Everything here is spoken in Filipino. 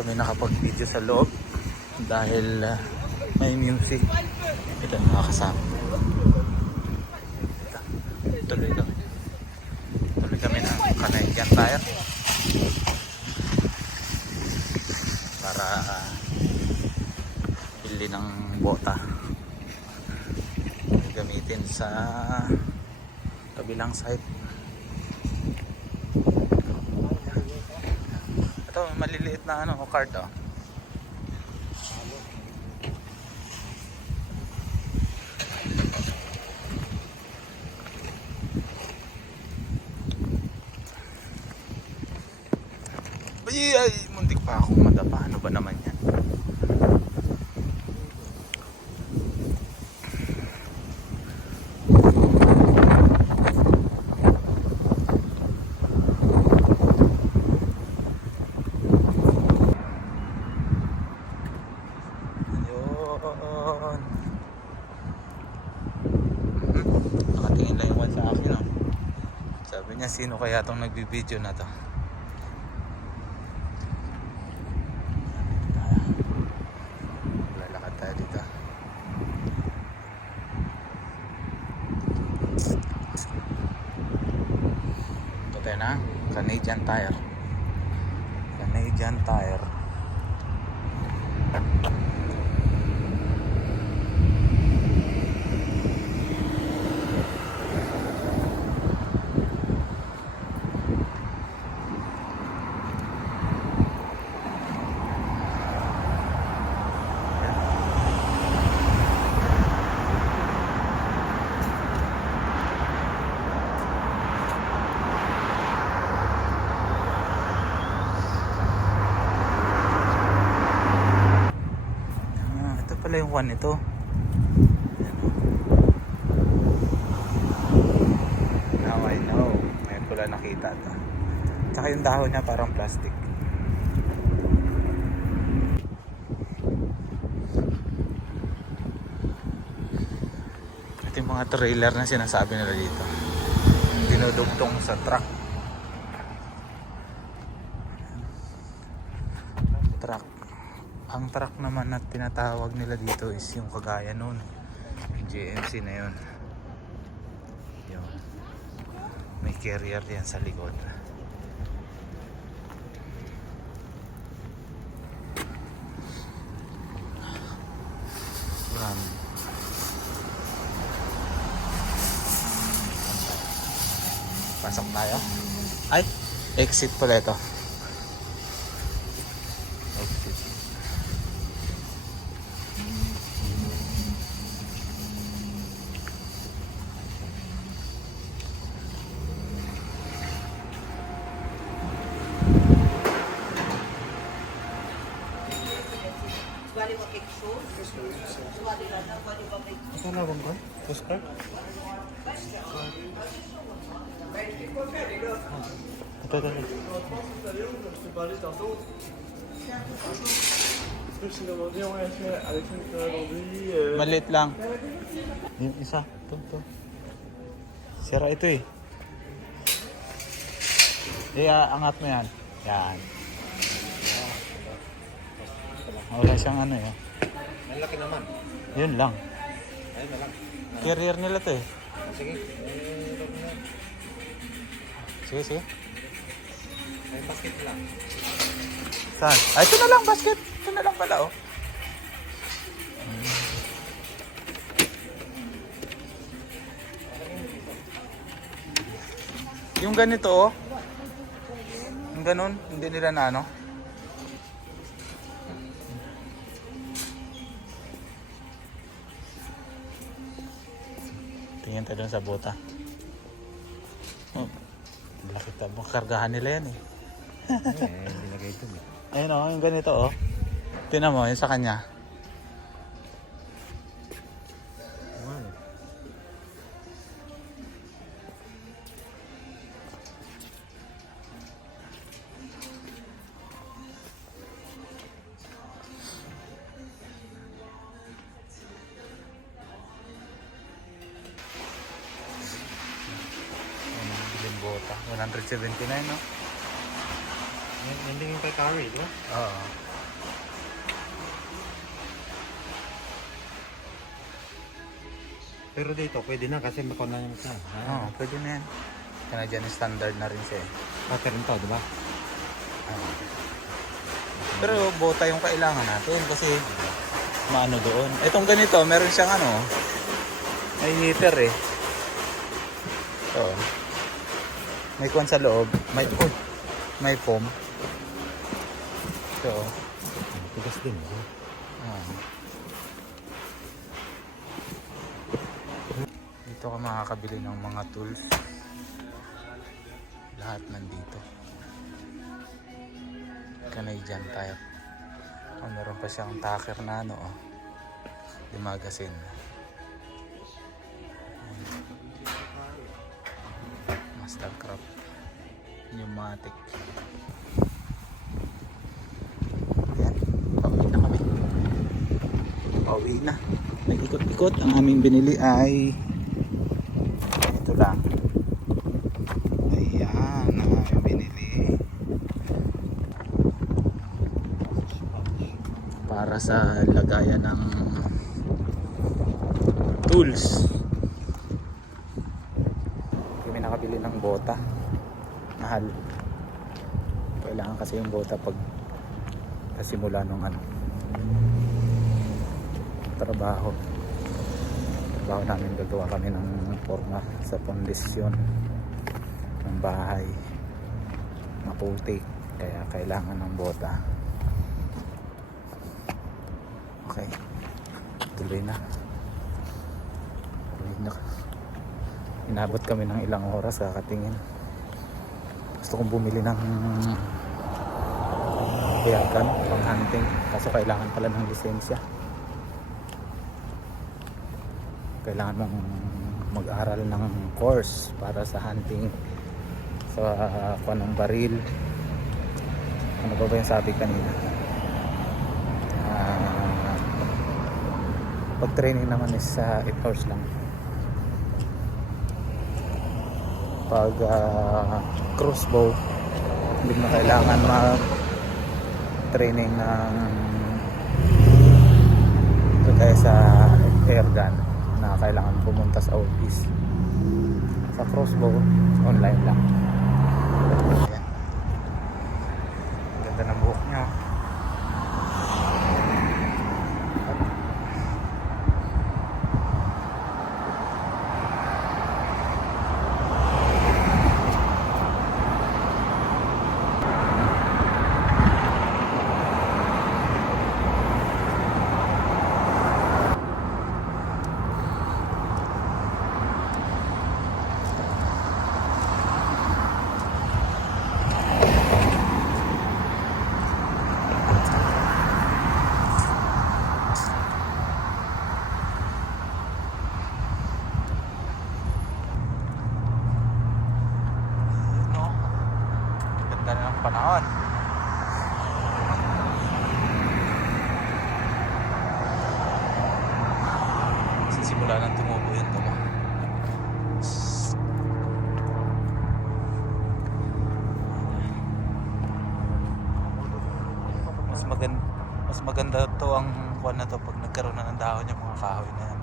kami nakapag-video sa loob dahil ah, may music. Ito mga kasama. Ito, Tuloy kami. Tuloy kami ng Canadian Tire. Para ah, bili ng bota. Gamitin sa kabilang site. Ito, maliliit na ano, card oh. Ay, ay, muntik pa ako madapa. Ano ba naman yan? Ayun. Hmm, Nakatingin lang yung sa akin, oh. Sabi niya, sino kaya itong nagbibideo na to? Lalakad tayo dito. Ito tayo na, Canadian Tire. Canadian Tire. Ah, yung one nito. Now I know. Ko lang nakita ito. Tsaka yung dahon niya parang plastic. Ito yung mga trailer na sinasabi nila dito. Dinudugtong sa truck. Truck. Ang truck naman na tinatawag nila dito is yung kagaya nun. Yung GMC na yun. Yun. May carrier yan sa likod. Yan. Pasok tayo. Ay, exit pala ito. Ito na bang ko? Postcard? Ito, ito, ito. Maliit lang. Yung isa. Ito, ito. Sira ito eh. Eh, ah, angat mo yan. Yan. Wala siyang ano eh. Malaki naman. Yun lang. Ayun na lang. Carrier nila to eh. Sige. Eh, wag na. Sige, sige. May basket lang. Saan? Ay, ito na lang basket. Ito na lang pala oh. Yung ganito oh. Yung ganun, hindi nila na ano. Tingin tayo dun sa bota. Oh, laki ta. Kargahan nila yan eh. Eh, nilagay ito. Ayun oh, yung ganito oh. Tinan mo, yung sa kanya. 179, no? Nandun yung kay Curry, no? Oo. Pero dito, pwede na kasi makon na yung isa. Oo, Ah, pwede na yan. Canadian standard na rin siya eh. pattern to, di ba? Pero bota yung kailangan natin kasi maano doon. Itong ganito, meron siyang ano, may heater eh. Oo. May kwan sa loob. May, oh, may foam. Ito. Tigas din. Ah. Dito ka makakabili ng mga tools. Lahat nandito. Canadian type. Oh, meron pa siyang tacker na ano oh. Di magazine. Mastercraft. Pneumatic. Ayan. Pauwi na kami. Pauwi na. Nag-ikot-ikot. Ang aming binili ay ito lang. Ayan. Ang aming binili. Para sa lagayan ng tools. Kami nakabili ng bota. Mahal. Kailangan kasi yung bota pag kasimula nung ano trabaho. Trabaho namin gagawa kami ng forma sa pondisyon ng bahay. Maputi kaya kailangan ng bota. Okay. Tuloy na. Tuloy na. Inabot kami ng ilang oras kakatingin gusto kong bumili ng Airgun pang hunting. Kaso kailangan pala ng lisensya. Kailangan mong mag-aral ng course para sa hunting sa uh, ng baril. Ano ba ba yung sabi kanina? Ah, pag training naman is sa 8 hours lang pag ah, crossbow hindi mo kailangan mag training ng kaya sa airgun na kailangan pumunta sa office. Sa crossbow online lang Ayan. Ang ganda ng buhok niya oh. no? Ganda ng panahon. Sisimula nang tumubo yung damo. Mas maganda mas maganda to ang kuwan na to pag nagkaroon na ng dahon yung mga kahoy na yan.